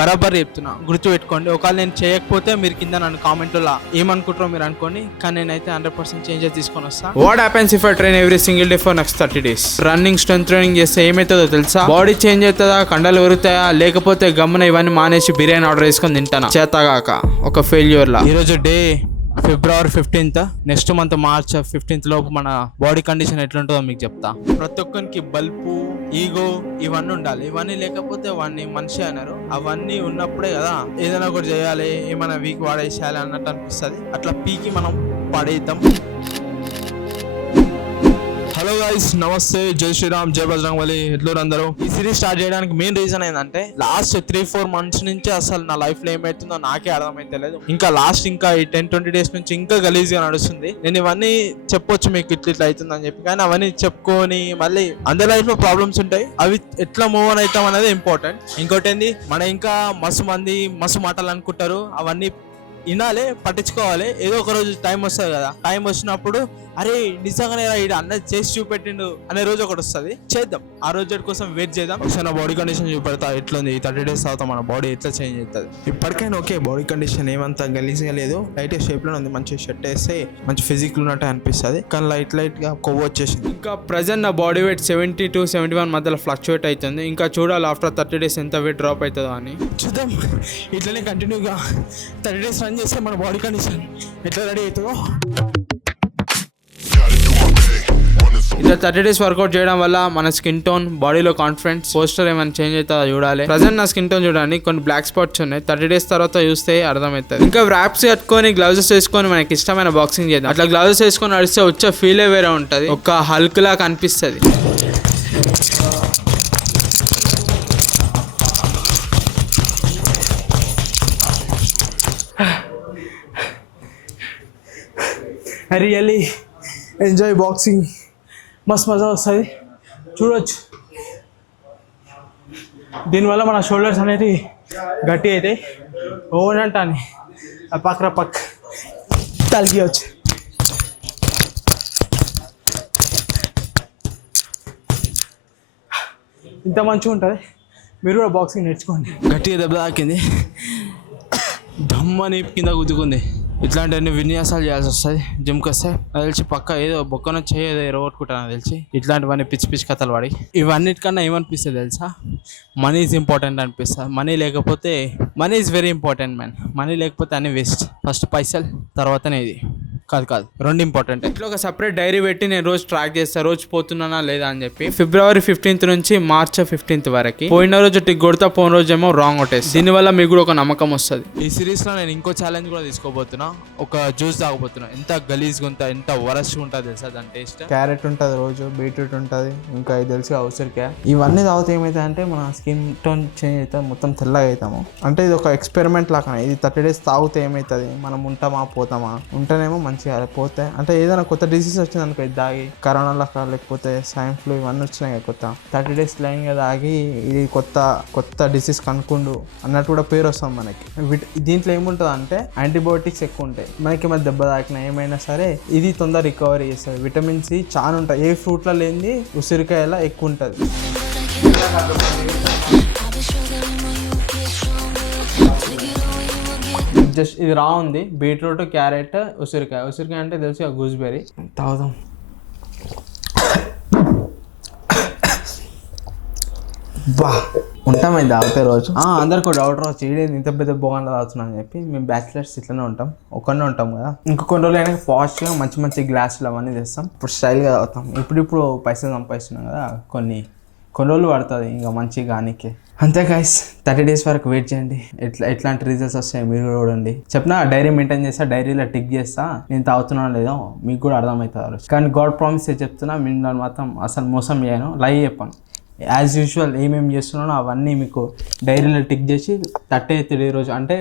బరాబర్ చెప్తున్నా, గుర్తుపెట్టుకోండి. ఒకవేళ నేను చేయకపోతే మీరు కింద నన్ను కామెంట్లో ఏమనుకుంటారో మీరు అనుకోండి, కానీ నేనైతే 100% చేంజెస్ తీసుకొని వస్తాను. What happens if I train every single day for next 30 days? Running, strength training చేస్తే ఏమవుతుందో తెలుసా? బాడీ చేంజ్ అవుతుందా, కండలు పెరుగుతాయా, లేకపోతే గమ్మున ఇవన్నీ మానేసి బిర్యానీ ఆర్డర్ చేసుకొని తింటానా చేతగాక ఒక ఫెయిల్యూర్ లా? ఈరోజు day February 15th, next month March 15th లోపు మన బాడీ కండిషన్ ఎట్లుంటుందో మీకు చెప్తా. ప్రతి ఒక్కరికి బల్పు, ఈగో ఇవన్నీ ఉండాలి. ఇవన్నీ లేకపోతే వాడిని మనిషి అన్నారు. అవన్నీ ఉన్నప్పుడే కదా ఏదైనా ఒకటి చేయాలి, ఏమైనా వీక్ వాడేసేయాలి అన్నట్టు అనిపిస్తుంది. అట్లా పీకి మనం పడేద్దాం. హలో గైస్, నమస్తే, జై శ్రీరామ్, జై బజరంగబలి. ఎట్లూరు అందరూ. ఈ సిరీస్ స్టార్ట్ చేయడానికి మెయిన్ రీజన్ ఏంటంటే లాస్ట్ 3-4 months నుంచి అసలు నా లైఫ్ లో ఏమైతుందో నాకే అర్థమైతే లేదు. ఇంకా ఈ 10-20 days నుంచి ఇంకా గలీజ్ గా నడుస్తుంది. నేను ఇవన్నీ చెప్పొచ్చు మీకు ఇట్లా అవుతుంది అని చెప్పి, కానీ అవన్నీ చెప్పుకొని మళ్ళీ అందరి లైఫ్ లో ప్రాబ్లమ్స్ ఉంటాయి. అవి ఎట్లా మూవ్ ఆన్ అవుతాం అనేది ఇంపార్టెంట్. ఇంకోటి ఏంది, మన ఇంకా మస్తు మంది మస్తు మాటలు అనుకుంటారు. అవన్నీ వినాలి, పట్టించుకోవాలి. ఏదో ఒక రోజు టైం వస్తుంది కదా, టైం వచ్చినప్పుడు అరే నిజంగానే ఈడ అన్నది చేసి చూపెట్టిండు అనే రోజు ఒకటి వస్తుంది. చేద్దాం, ఆ రోజు కోసం వెయిట్ చేద్దాం. ఒకసారి నా బాడీ కండిషన్ చూపెడతా ఎట్లుంది. 30 days తర్వాత మన బాడీ ఎట్లా చేంజ్ అవుతుంది. ఇప్పటికైనా ఓకే, బాడీ కండిషన్ ఏమంతా గలీజ్గా లేదు, లైట్ షేప్ లో ఉంది. మంచి షర్ట్ వేస్తే మంచి ఫిజిక్ ఉన్నట్టు అనిపిస్తుంది, కానీ లైట్ గా కొవ్వు వచ్చేసింది. ఇంకా ప్రెజెంట్ నా బాడీ వెయిట్ 70-71 మధ్యలో ఫ్లక్చువేట్ అవుతుంది. ఇంకా చూడాలి ఆఫ్టర్ 30 days ఎంత వెయిట్ డ్రాప్ అవుతుందో అని. చూద్దాం, ఇట్లనే కంటిన్యూగా 30 days రన్ చేస్తే మన బాడీ కండిషన్ ఎట్లా రెడీ అవుతుందో. ఇట్లా 30 days వర్కౌట్ చేయడం వల్ల మన స్కిన్ టోన్, బాడీలో కాన్ఫిడెన్స్, పోస్టర్ ఏమైనా చేంజ్ అవుతుందో చూడాలి. ప్రజెంట్ నా స్కిన్ టోన్ చూడండి, కొన్ని బ్లాక్ స్పాట్స్ ఉన్నాయి. 30 days తర్వాత చూస్తే అర్థమవుతుంది. ఇంకా వ్రాప్స్ కట్టుకొని గ్లౌజెస్ వేసుకొని మనకి ఇష్టమైన బాక్సింగ్ చేద్దాం. అట్లా గ్లౌజెస్ వేసుకొని నడిస్తే వచ్చే ఫీలే వేరే ఉంటుంది, ఒక హల్క్ లా కనిపిస్తుంది. ఐ రియల్లీ ఎంజాయ్ బాక్సింగ్, మస్తు మజా వస్తుంది. చూడవచ్చు, దీనివల్ల మన షోల్డర్స్ అనేది గట్టి అవుతాయి. ఓనంటాని పక్క తలిగివచ్చు. ఇంత మంచిగా ఉంటుంది. మీరు కూడా బాక్సింగ్ నేర్చుకోండి. గట్టిగా దెబ్బ తాకింది, దమ్మని కింద గుద్దుకుంది. ఇట్లాంటివన్నీ విన్యాసాలు చేయాల్సి వస్తుంది జిమ్కి వస్తే. నాకు తెలిసి పక్క ఏదో బొక్కన ఏదో ఎరగొట్టుకుంటాను తెలిసి. ఇట్లాంటివన్నీ పిచ్చి కథలు పడి ఇవన్నిటికన్నా ఏమనిపిస్తుంది తెలుసా, మనీ ఈజ్ ఇంపార్టెంట్ అనిపిస్తుంది. మనీ లేకపోతే, money is very important man. Money లేకపోతే అన్ని వేస్ట్. ఫస్ట్ పైసలు, తర్వాతనే ఇది. కాదు, రెండు ఇంపార్టెంట్. ఇట్లా ఒక సపరేట్ డైరీ పెట్టి నేను రోజు ట్రాక్ చేస్తాను, రోజు పోతున్నానా లేదా అని చెప్పి. February 15th నుంచి March 15th వరకు. పోయిన రోజు టిక్ కొడతా, పోయిన రోజు ఏమో రాంగ్ కొట్టేస్తా. దీనివల్ల మీకు కూడా ఒక నమ్మకం వస్తుంది. ఈ సిరీస్ లో నేను ఇంకో ఛాలెంజ్ కూడా తీసుకోబోతున్నా. ఒక జ్యూస్ తాగబోతున్నా. ఎంత గలీజ్గా ఉంటుంది, ఎంత వరస్ట్గా ఉంటుంది తెలుసా దాని టేస్ట్. క్యారెట్ ఉంటుంది, రోజు బీట్రూట్ ఉంటుంది, ఇంకా ఇది తెలిసి ఉసిరికాయ. ఇవన్నీ తాగితే ఏమవుతుంది అంటే మన స్కిన్ టోన్ చేంజ్ అవుతుంది, మొత్తం తెల్లగా అవుతాము. అంటే ఇది ఒక ఎక్స్పెరిమెంట్ లాగా. ఇది 30 days తాగితే ఏమవుతుంది, మనం ఉంటామా పోతామా, ఉంటేనేమో మంచిగా, పోతే అంటే ఏదైనా కొత్త డిసీజ్ వచ్చింది అనుకో, ఇది తాగి కరోనా లాగా లేకపోతే స్వైన్ ఫ్లూ ఇవన్నీ వచ్చినాయి కొత్త. 30 days లైన్గా తాగి ఇది కొత్త డిసీజ్ కనుక్కుండు అన్నట్టు కూడా పేరు వస్తాం మనకి. దీంట్లో ఏముంటుంది అంటే యాంటీబయోటిక్స్ ఎక్కువ ఉంటాయి. మనకి ఏమైనా దెబ్బ తాకినా ఏమైనా సరే ఇది తొందర రికవరీ చేస్తుంది. విటమిన్ సి చాలా ఉంటాయి. ఏ ఫ్రూట్లో లేనిది ఉసిరికాయలా ఎక్కువ ఉంటుంది. జస్ట్ ఇది రా ఉంది, బీట్రూట్, క్యారెట్, ఉసిరికాయ అంటే తెలిసి గూస్బెర్రీ. తాగుదాం. బా ఉంటాం ఇది తాగితే రోజు. అందరికీ డౌట్ రావచ్చు, ఈడేది ఇంత పెద్ద బోగంలో తాగుతున్నాం అని చెప్పి. మేము బ్యాచిలర్స్ ఇట్లనే ఉంటాం, ఒక్కనే ఉంటాం కదా. ఇంకో కొన్ని రోజులు అయినా పాజిటివ్గా మంచి గ్లాసులు అవన్నీ తెస్తాం. ఇప్పుడు స్టైల్గా తాగుతాం. ఇప్పుడు పైసలు సంపాదిస్తున్నాం కదా, కొన్ని రోజులు పడుతుంది ఇంకా మంచిగా గానికి. అంతే గైస్, 30 days వరకు వెయిట్ చేయండి. ఎట్లాంటి రిజల్ట్స్ వస్తాయి మీరు కూడా చూడండి. చెప్పినా డైరీ మెయింటైన్ చేస్తా, డైరీలో టిక్ చేస్తా, నేను తాగుతున్నాను లేదో మీకు కూడా అర్థమవుతుంది. కానీ గాడ్ ప్రామిస్ చెప్తున్నా, నేను మాత్రం అసలు మోసం చేయను, లైవ్ చెప్పాను. యాజ్ యూజువల్ ఏమేమి చేస్తున్నానో అవన్నీ మీకు డైరీలో టిక్ చేసి 30th day రోజు అంటే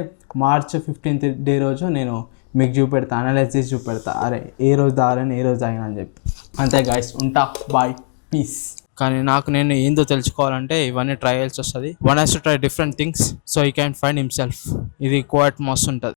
March 15th day రోజు నేను మీకు చూపెడతా, అనలైజ్ చేసి చూపెడతా. అరే ఏ రోజు తాగాలని, ఏ రోజు తాగినా అని చెప్పి. అంతే గైస్, ఉంటా, బాయ్, పీస్. కానీ నేను ఏందో తెలుసుకోవాలంటే ఇవన్నీ ట్రై చేయాల్సి వస్తుంది. One has to try different things so he can find himself. ఇది క్వాట్ మస్తు ఉంటుంది.